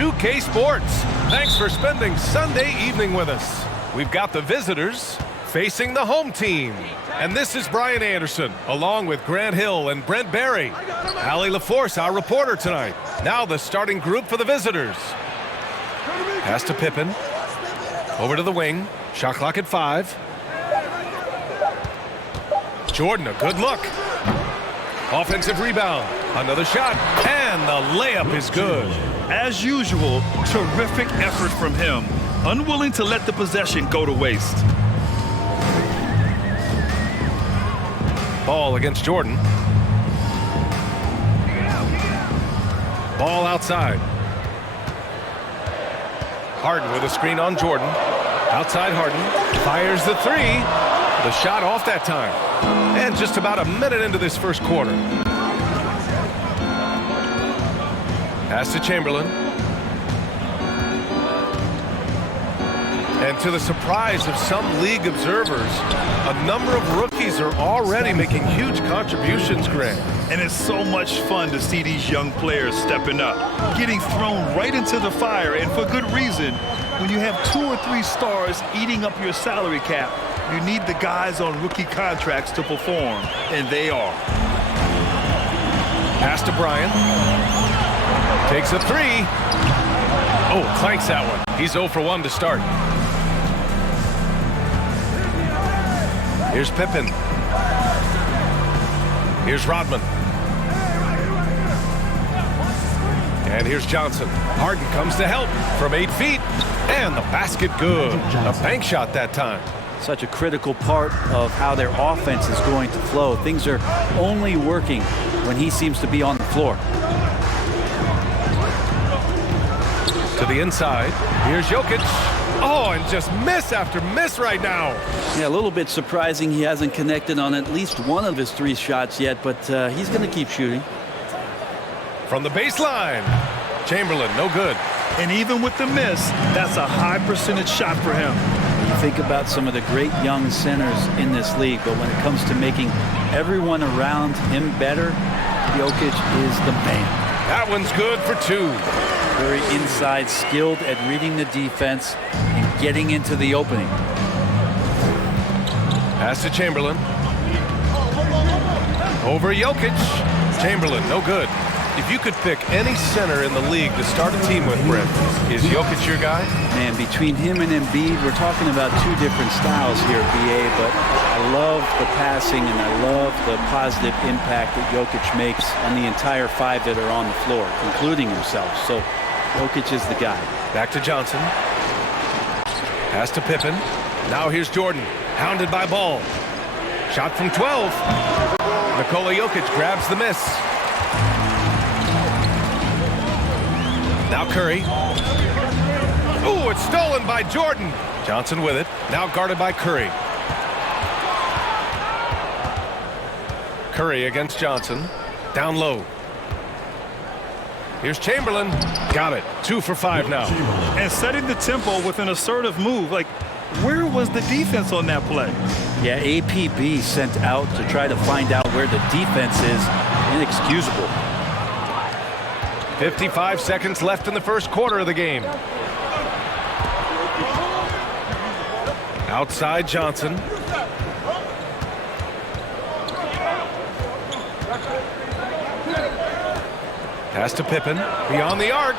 2K Sports. Thanks for spending Sunday evening with us. We've got the visitors facing the home team. And this is Brian Anderson, along with Grant Hill and Brent Barry. Allie LaForce, our reporter tonight. Now the starting group for the visitors. Pass to Pippen. Over to the wing. Shot clock at 5. Jordan, a good look. Offensive rebound. Another shot. And the layup is good. As usual, terrific effort from him. Unwilling to let the possession go to waste. Ball against Jordan. Ball outside. Harden with a screen on Jordan. Outside Harden. Fires the 3. The shot off that time. And just about a minute into this first quarter. Pass to Chamberlain. And to the surprise of some league observers, a number of rookies are already making huge contributions, Grant. And it's so much fun to see these young players stepping up, getting thrown right into the fire, and for good reason. When you have 2 or 3 stars eating up your salary cap, you need the guys on rookie contracts to perform, and they are. Pass to Bryant. Takes a 3. Oh, clanks that one. He's 0 for 1 to start. Here's Pippen. Here's Rodman. And here's Johnson. Harden comes to help from 8 feet. And the basket good. A bank shot that time. Such a critical part of how their offense is going to flow. Things are only working when he seems to be on the floor. To the inside. Here's Jokic. Oh, and just miss after miss right now. Yeah, a little bit surprising he hasn't connected on at least one of his 3 shots yet, but he's going to keep shooting. From the baseline. Chamberlain, no good. And even with the miss, that's a high percentage shot for him. You think about some of the great young centers in this league, but when it comes to making everyone around him better, Jokic is the man. That one's good for 2. Very inside, skilled at reading the defense and getting into the opening. Pass to Chamberlain. Over Jokic. Chamberlain, no good. If you could pick any center in the league to start a team with, Brent, is Jokic your guy? Man, between him and Embiid, we're talking about 2 different styles here, BA, but I love the passing and I love the positive impact that Jokic makes on the entire 5 that are on the floor, including himself. So Jokic is the guy. Back to Johnson. Pass to Pippen. Now here's Jordan, hounded by Ball. Shot from 12. Nikola Jokic grabs the miss. Now Curry. Ooh, it's stolen by Jordan. Johnson with it. Now guarded by Curry. Curry against Johnson. Down low. Here's Chamberlain. Got it. 2 for 5 now. And setting the tempo with an assertive move. Like, where was the defense on that play? Yeah, APB sent out to try to find out where the defense is. Inexcusable. 55 seconds left in the first quarter of the game. Outside Johnson. Pass to Pippen. Beyond the arc.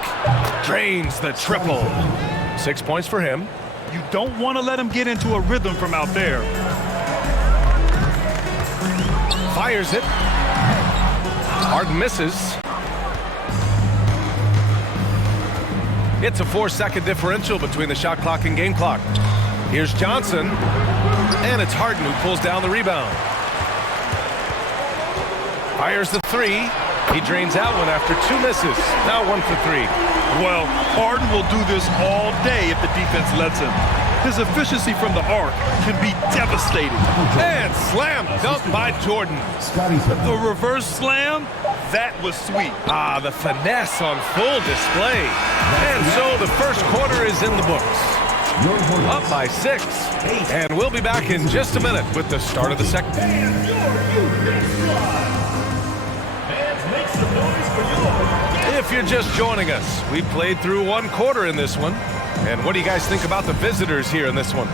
Drains the triple. 6 points for him. You don't want to let him get into a rhythm from out there. Fires it. Harden misses. It's a 4-second differential between the shot clock and game clock. Here's Johnson. And it's Harden who pulls down the rebound. Fires the 3. He drains that one after 2 misses. Now 1 for 3. Well, Harden will do this all day if the defense lets him. His efficiency from the arc can be devastating. And slam dunk by Jordan. The reverse slam, that was sweet. Ah, the finesse on full display. And so the first quarter is in the books. Up by 6. And we'll be back in just a minute with the start of the second. If you're just joining us, we played through one quarter in this one. And what do you guys think about the visitors here in this one?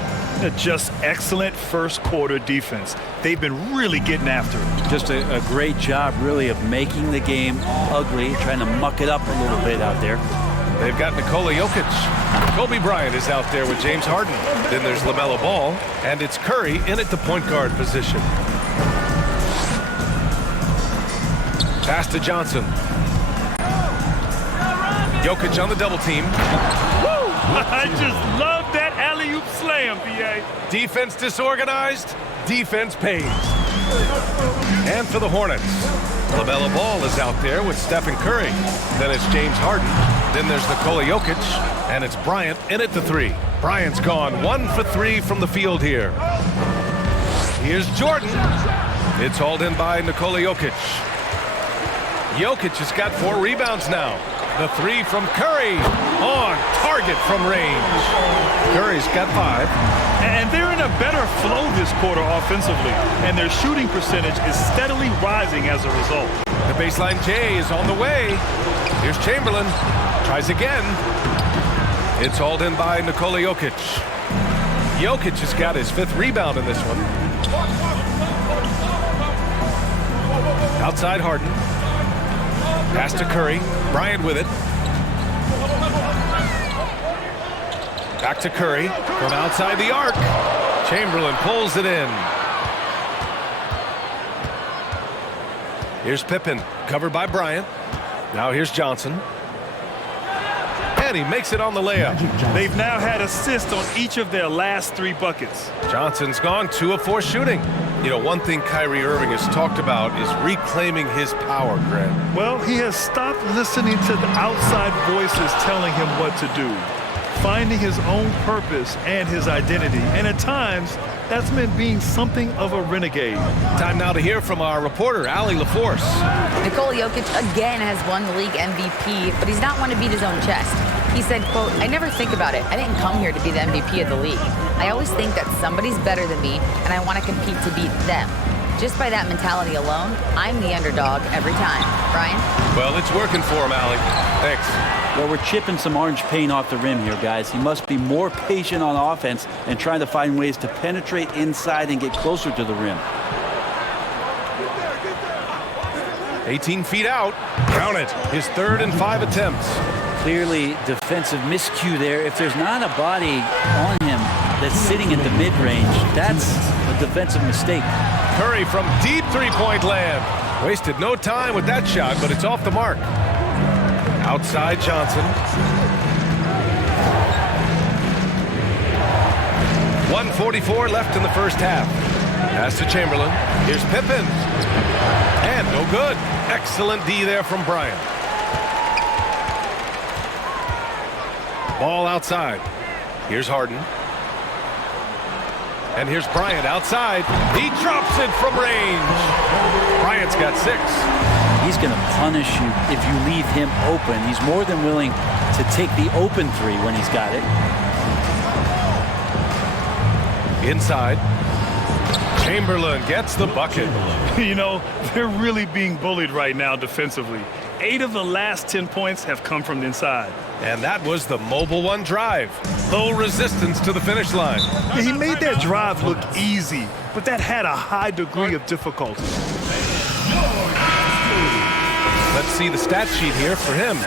Just excellent first quarter defense. They've been really getting after it. Just a great job, really, of making the game ugly, trying to muck it up a little bit out there. They've got Nikola Jokic. Kobe Bryant is out there with James Harden. Then there's LaMelo Ball, and it's Curry in at the point guard position. Pass to Johnson. Jokic on the double team. Woo! I just love that alley-oop slam, B.A. Defense disorganized, defense pays. And for the Hornets, LaMelo Ball is out there with Stephen Curry. Then it's James Harden. Then there's Nikola Jokic, and it's Bryant in at the three. Bryant's gone 1 for 3 from the field here. Here's Jordan. It's hauled in by Nikola Jokic. Jokic has got 4 rebounds now. The three from Curry on target from range. Curry's got 5. And they're in a better flow this quarter offensively, and their shooting percentage is steadily rising as a result. The baseline J is on the way. Here's Chamberlain. Tries again. It's hauled in by Nikola Jokic. Jokic has got his 5th rebound in this one. Outside Harden. Pass to Curry. Bryant with it. Back to Curry from outside the arc. Chamberlain pulls it in. Here's Pippen, covered by Bryant. Now here's Johnson. And he makes it on the layup. They've now had assists on each of their last 3 buckets. Johnson's gone 2 of 4 shooting. You know, one thing Kyrie Irving has talked about is reclaiming his power, Grant. Well, he has stopped listening to the outside voices telling him what to do, finding his own purpose and his identity. And at times, that's meant being something of a renegade. Time now to hear from our reporter, Allie LaForce. Nikola Jokic again has won the league MVP, but he's not one to beat his own chest. He said, quote, "I never think about it. I didn't come here to be the MVP of the league. I always think that somebody's better than me, and I want to compete to beat them. Just by that mentality alone, I'm the underdog every time." Brian? Well, it's working for him, Allie. Thanks. Well, we're chipping some orange paint off the rim here, guys. He must be more patient on offense and trying to find ways to penetrate inside and get closer to the rim. 18 feet out. Count it. His 3rd and 5 attempts. Clearly defensive miscue there. If there's not a body on him that's sitting at the mid-range, that's a defensive mistake. Curry from deep three-point land. Wasted no time with that shot, but it's off the mark. Outside Johnson. 1:44 left in the first half. Pass to Chamberlain. Here's Pippen. And no good. Excellent D there from Bryant. Ball outside. Here's Harden. And here's Bryant outside. He drops it from range. Bryant's got 6. He's going to punish you if you leave him open. He's more than willing to take the open 3 when he's got it. Inside. Chamberlain gets the bucket. You know, they're really being bullied right now defensively. 8 of the last 10 points have come from the inside. And that was the Mobile One drive. Low resistance to the finish line. Yeah, he made that drive look easy, but that had a high degree of difficulty. Let's see the stat sheet here for him.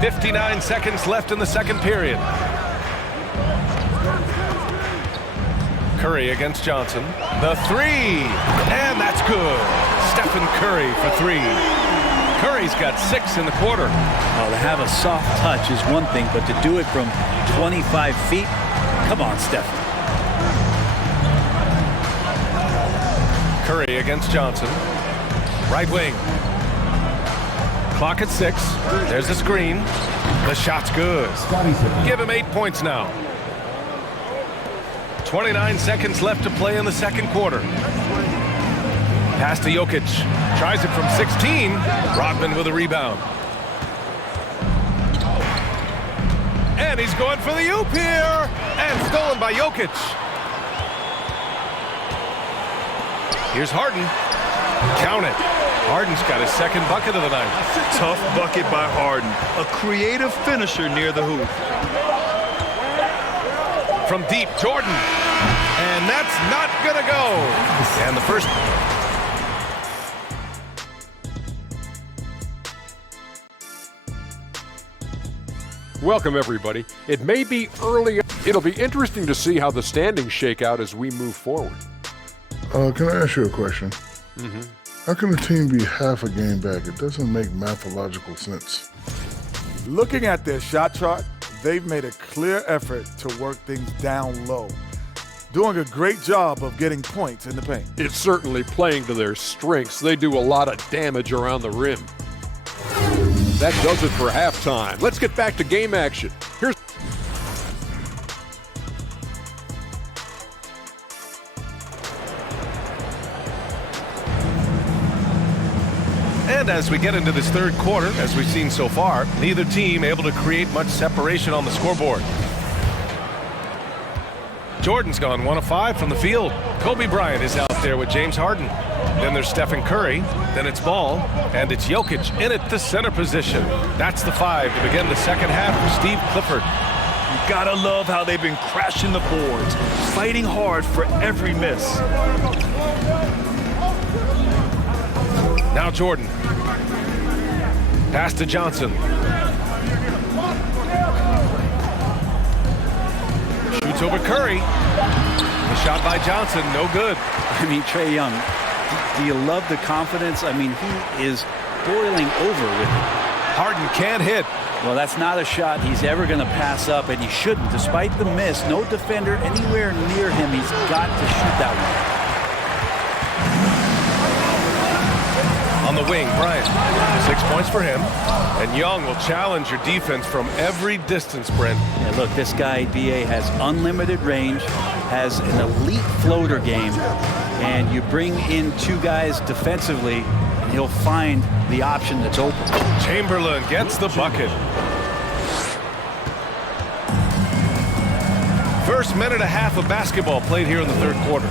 "59 seconds left in the second period." Curry against Johnson. The 3. And that's good. Stephen Curry for 3. Curry's got 6 in the quarter. Oh, to have a soft touch is one thing, but to do it from 25 feet, come on, Steph. Curry against Johnson. Right wing. Clock at 6. There's a screen. The shot's good. Give him 8 points now. 29 seconds left to play in the second quarter. Pass to Jokic. Tries it from 16. Rodman with a rebound. And he's going for the oop here. And stolen by Jokic. Here's Harden. Count it. Harden's got his second bucket of the night. Tough bucket by Harden. A creative finisher near the hoop. From deep, Jordan. And that's not going to go. And the first... Welcome, everybody. It may be early. It'll be interesting to see how the standings shake out as we move forward. Can I ask you a question? Mm-hmm. How can a team be half a game back? It doesn't make mathological sense. Looking at their shot chart, they've made a clear effort to work things down low, doing a great job of getting points in the paint. It's certainly playing to their strengths. They do a lot of damage around the rim. That does it for halftime. Let's get back to game action. Here's... And as we get into this third quarter, as we've seen so far, neither team able to create much separation on the scoreboard. Jordan's gone 1 of 5 from the field. Kobe Bryant is out there with James Harden. Then there's Stephen Curry. Then it's Ball. And it's Jokic in at the center position. That's the 5 to begin the second half for Steve Clifford. You gotta love how they've been crashing the boards, fighting hard for every miss. Now Jordan. Pass to Johnson. Shoots over Curry. The shot by Johnson, no good. I mean, Trae Young, do you love the confidence? I mean, he is boiling over with it. Harden can't hit. Well, that's not a shot he's ever going to pass up, and he shouldn't. Despite the miss, no defender anywhere near him. He's got to shoot that one. On the wing, Bryant. 6 points for him. And Young will challenge your defense from every distance, Brent. Yeah, look, this guy, B.A., has unlimited range, has an elite floater game, and you bring in 2 guys defensively, and he'll find the option that's open. Chamberlain gets the bucket. First minute and a half of basketball played here in the third quarter.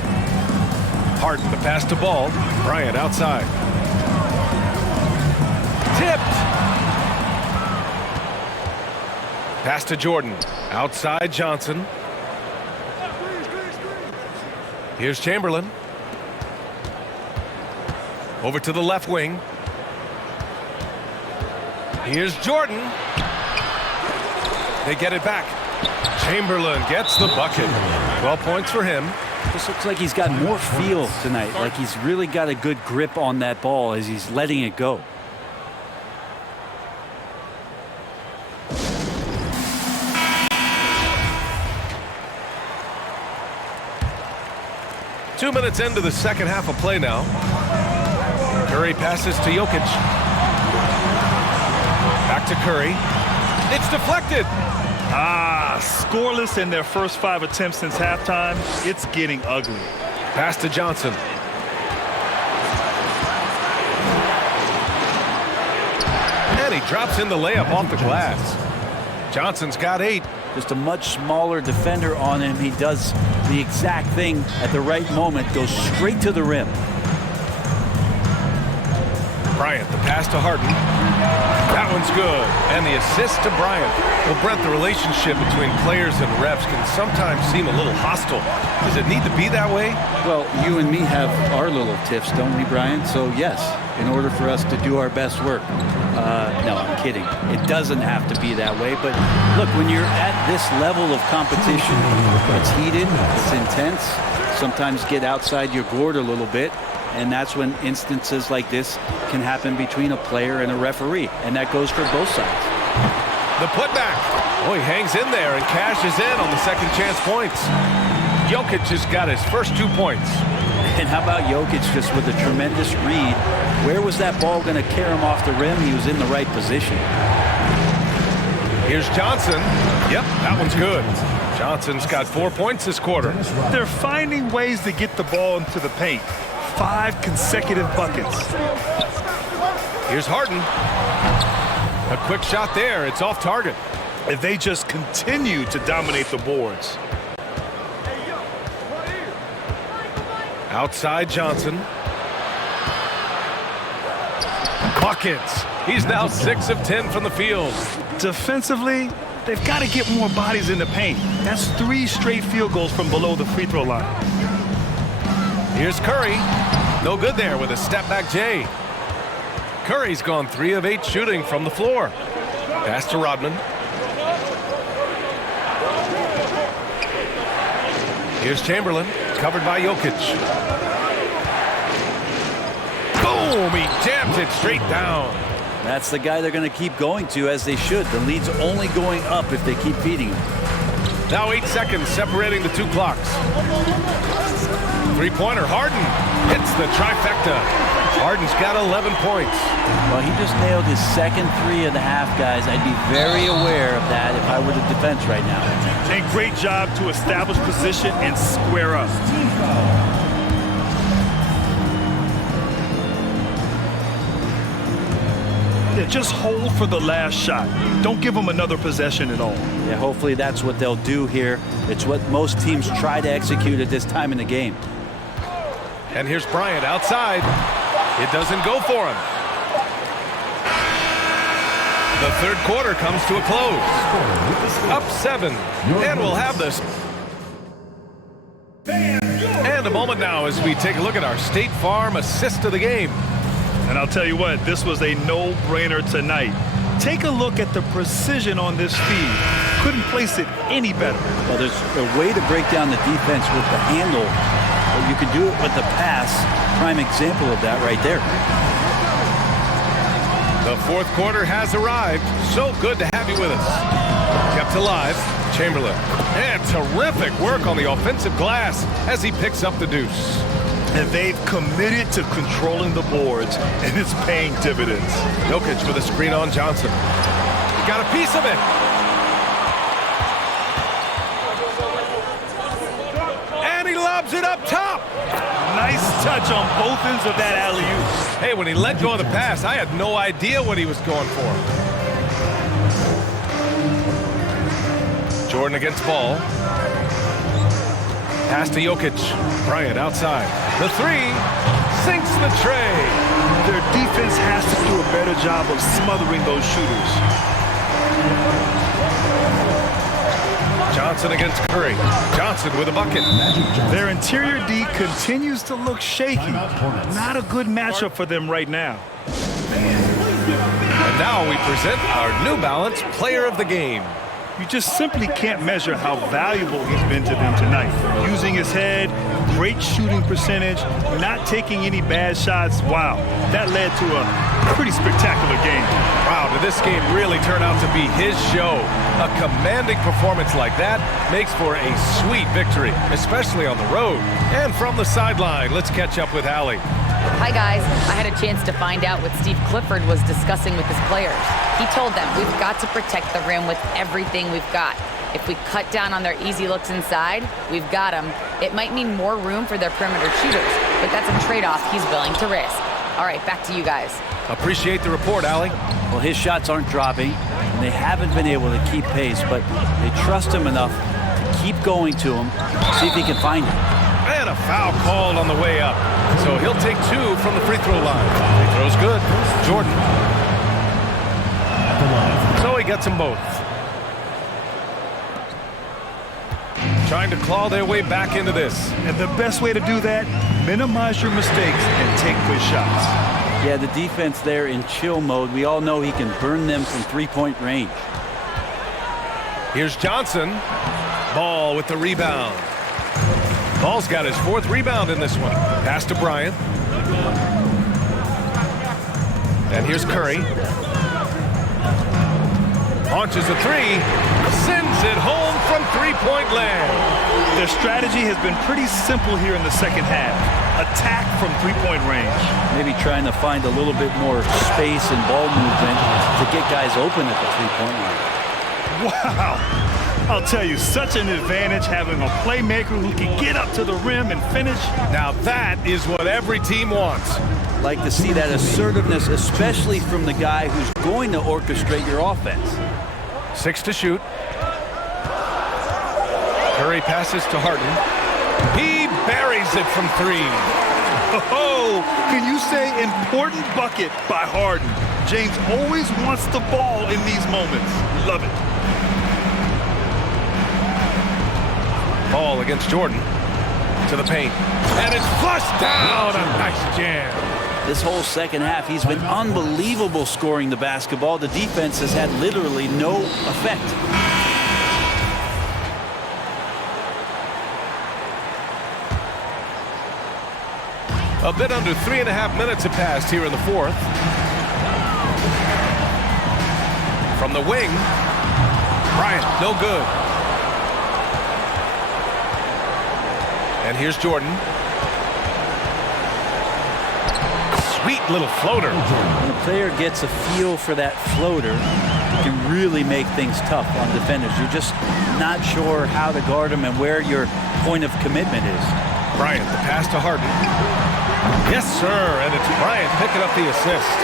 Harden, the pass to Ball. Bryant outside. Tipped. Pass to Jordan. Outside Johnson. Here's Chamberlain. Over to the left wing. Here's Jordan. They get it back. Chamberlain gets the bucket. 12 points for him. This looks like he's got more feel tonight. Like he's really got a good grip on that ball as he's letting it go. Two minutes into the second half of play now. Curry passes to Jokic. Back to Curry. It's deflected. Scoreless in their first 5 attempts since halftime. It's getting ugly. Pass to Johnson. And he drops in the layup off the glass. Johnson's got 8. Just a much smaller defender on him. He does the exact thing at the right moment. Goes straight to the rim. Bryant, the pass to Harden. That one's good. And the assist to Bryant. Well, Brent, the relationship between players and refs can sometimes seem a little hostile. Does it need to be that way? Well, you and me have our little tiffs, don't we, Brian? So, yes, in order for us to do our best work. No, I'm kidding. It doesn't have to be that way. But, look, when you're at this level of competition, it's heated, it's intense. Sometimes get outside your gourd a little bit. And that's when instances like this can happen between a player and a referee. And that goes for both sides. The putback. Oh, he hangs in there and cashes in on the second chance points. Jokic has got his first 2 points. And how about Jokic just with a tremendous read? Where was that ball going to carry him off the rim? He was in the right position. Here's Johnson. Yep, that one's good. Johnson's got 4 points this quarter. They're finding ways to get the ball into the paint. 5 consecutive buckets. Here's Harden. A quick shot there. It's off target. if they just continue to dominate the boards. Outside Johnson. Buckets. He's now 6 of 10 from the field. Defensively, they've got to get more bodies in the paint. That's 3 straight field goals from below the free throw line. Here's Curry. No good there with a step-back J. Curry's gone 3 of 8 shooting from the floor. Pass to Rodman. Here's Chamberlain, covered by Jokic. Boom! He jams it straight down. That's the guy they're going to keep going to, as they should. The lead's only going up if they keep feeding him. Now 8 seconds separating the 2 clocks. Three-pointer, Harden hits the trifecta. Harden's got 11 points. Well, he just nailed his second 3 of the half, guys. I'd be very aware of that if I were the defense right now. A great job to establish position and square up. Yeah, just hold for the last shot. Don't give them another possession at all. Yeah, hopefully that's what they'll do here. It's what most teams try to execute at this time in the game. And here's Bryant outside. It doesn't go for him. The third quarter comes to a close. Up 7. And we'll have this. And a moment now as we take a look at our State Farm assist of the game. And I'll tell you what, this was a no-brainer tonight. Take a look at the precision on this feed. Couldn't place it any better. Well, there's a way to break down the defense with the handle, but you can do it with the pass. Prime example of that right there. The fourth quarter has arrived. So good to have you with us. Kept alive, Chamberlain. And terrific work on the offensive glass as he picks up the deuce. And they've committed to controlling the boards, and it's paying dividends. Jokic with a screen on Johnson. He got a piece of it. And he lobs it up top. Nice touch on both ends of that alley-oop. Hey, when he let go of the pass, I had no idea what he was going for. Jordan against Ball. Pass to Jokic. Bryant outside. The 3 sinks the tray. Their defense has to do a better job of smothering those shooters. Johnson against Curry. Johnson with a bucket. Their interior D continues to look shaky. Not a good matchup for them right now. And now we present our New Balance Player of the Game. You just simply can't measure how valuable he's been to them tonight. Using his head, great shooting percentage, not taking any bad shots. Wow, that led to a pretty spectacular game. Wow, did this game really turn out to be his show? A commanding performance like that makes for a sweet victory, especially on the road. And from the sideline, let's catch up with Allie. Hi, guys. I had a chance to find out what Steve Clifford was discussing with his players. He told them, we've got to protect the rim with everything we've got. If we cut down on their easy looks inside, we've got them. It might mean more room for their perimeter shooters, but that's a trade-off he's willing to risk. All right, back to you guys. Appreciate the report, Allie. Well, his shots aren't dropping, and they haven't been able to keep pace, but they trust him enough to keep going to him, see if he can find it. And a foul called on the way up. So he'll take 2 from the free throw line. Free throw's good. Jordan. So he gets them both. Trying to claw their way back into this. And the best way to do that, minimize your mistakes and take good shots. Yeah, the defense there in chill mode. We all know he can burn them from three-point range. Here's Johnson. Ball with the rebound. Ball's got his 4th rebound in this one. Pass to Bryant. And here's Curry. Launches a 3. Sends it home from three-point land. Their strategy has been pretty simple here in the second half. Attack from three-point range. Maybe trying to find a little bit more space and ball movement to get guys open at the three-point line. Wow. I'll tell you, such an advantage having a playmaker who can get up to the rim and finish. Now that is what every team wants. Like to see that assertiveness, especially from the guy who's going to orchestrate your offense. 6 to shoot. Curry passes to Harden. He buries it from 3. Oh, can you say important bucket by Harden? James always wants the ball in these moments. Love it. Ball against Jordan. To the paint. And it's flushed down. A nice jam. This whole second half, he's been unbelievable scoring the basketball. The defense has had literally no effect. A bit under 3.5 minutes have passed here in the 4th. From the wing, Bryant, no good. And here's Jordan. Sweet little floater. When a player gets a feel for that floater, it can really make things tough on defenders. You're just not sure how to guard them and where your point of commitment is. Bryant, the pass to Harden. Yes, sir, and it's Bryant picking up the assist.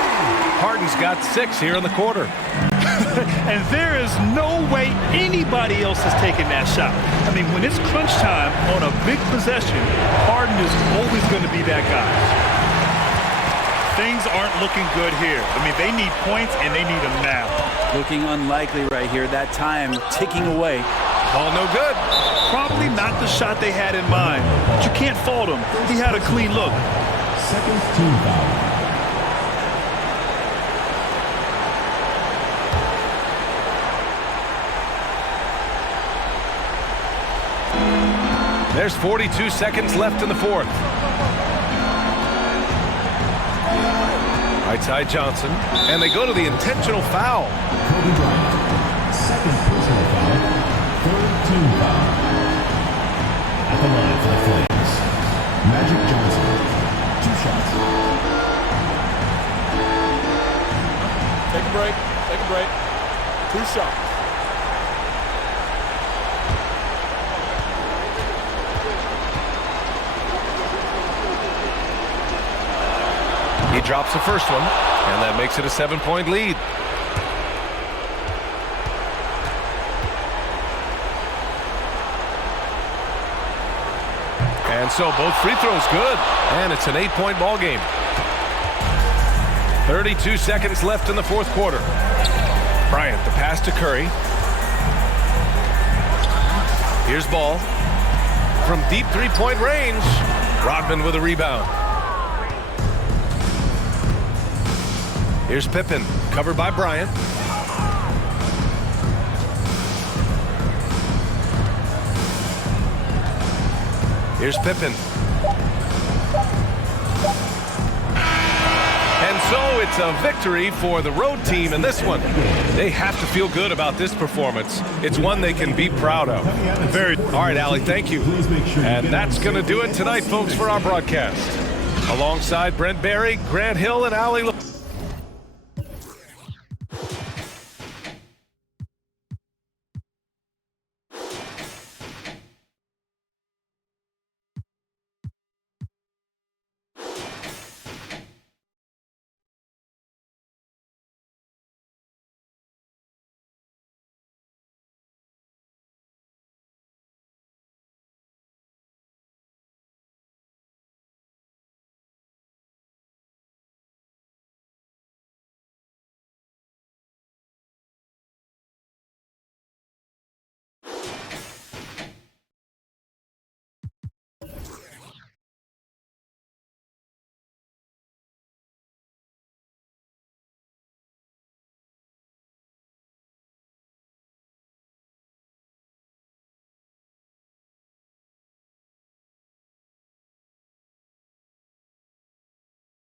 Harden's got 6 here in the quarter. And there is no way anybody else is taking that shot. I mean, when it's crunch time on a big possession, Harden is always going to be that guy. Things aren't looking good here. I mean, they need points, and they need them now. Looking unlikely right here. That time ticking away. Ball no good. Probably not the shot they had in mind. But you can't fault him. He had a clean look. Second team foul. There's 42 seconds left in the 4th. Right side Johnson, and they go to the intentional foul. Kobe Bryant, second personal foul, third team foul. At the line for the Flames, Magic Johnson, 2 shots. Take a break. Take a break. 2 shots. He drops the first one, and that makes it a 7-point lead. And so both free throws good, and it's an 8-point ball game. 32 seconds left in the 4th quarter. Bryant, the pass to Curry. Here's Ball. From deep 3-point range, Rodman with a rebound. Here's Pippen, covered by Bryant. Here's Pippen. And so it's a victory for the road team in this one. They have to feel good about this performance. It's one they can be proud of. All right, Allie, thank you. And that's going to do it tonight, folks, for our broadcast. Alongside Brent Barry, Grant Hill, and Allie.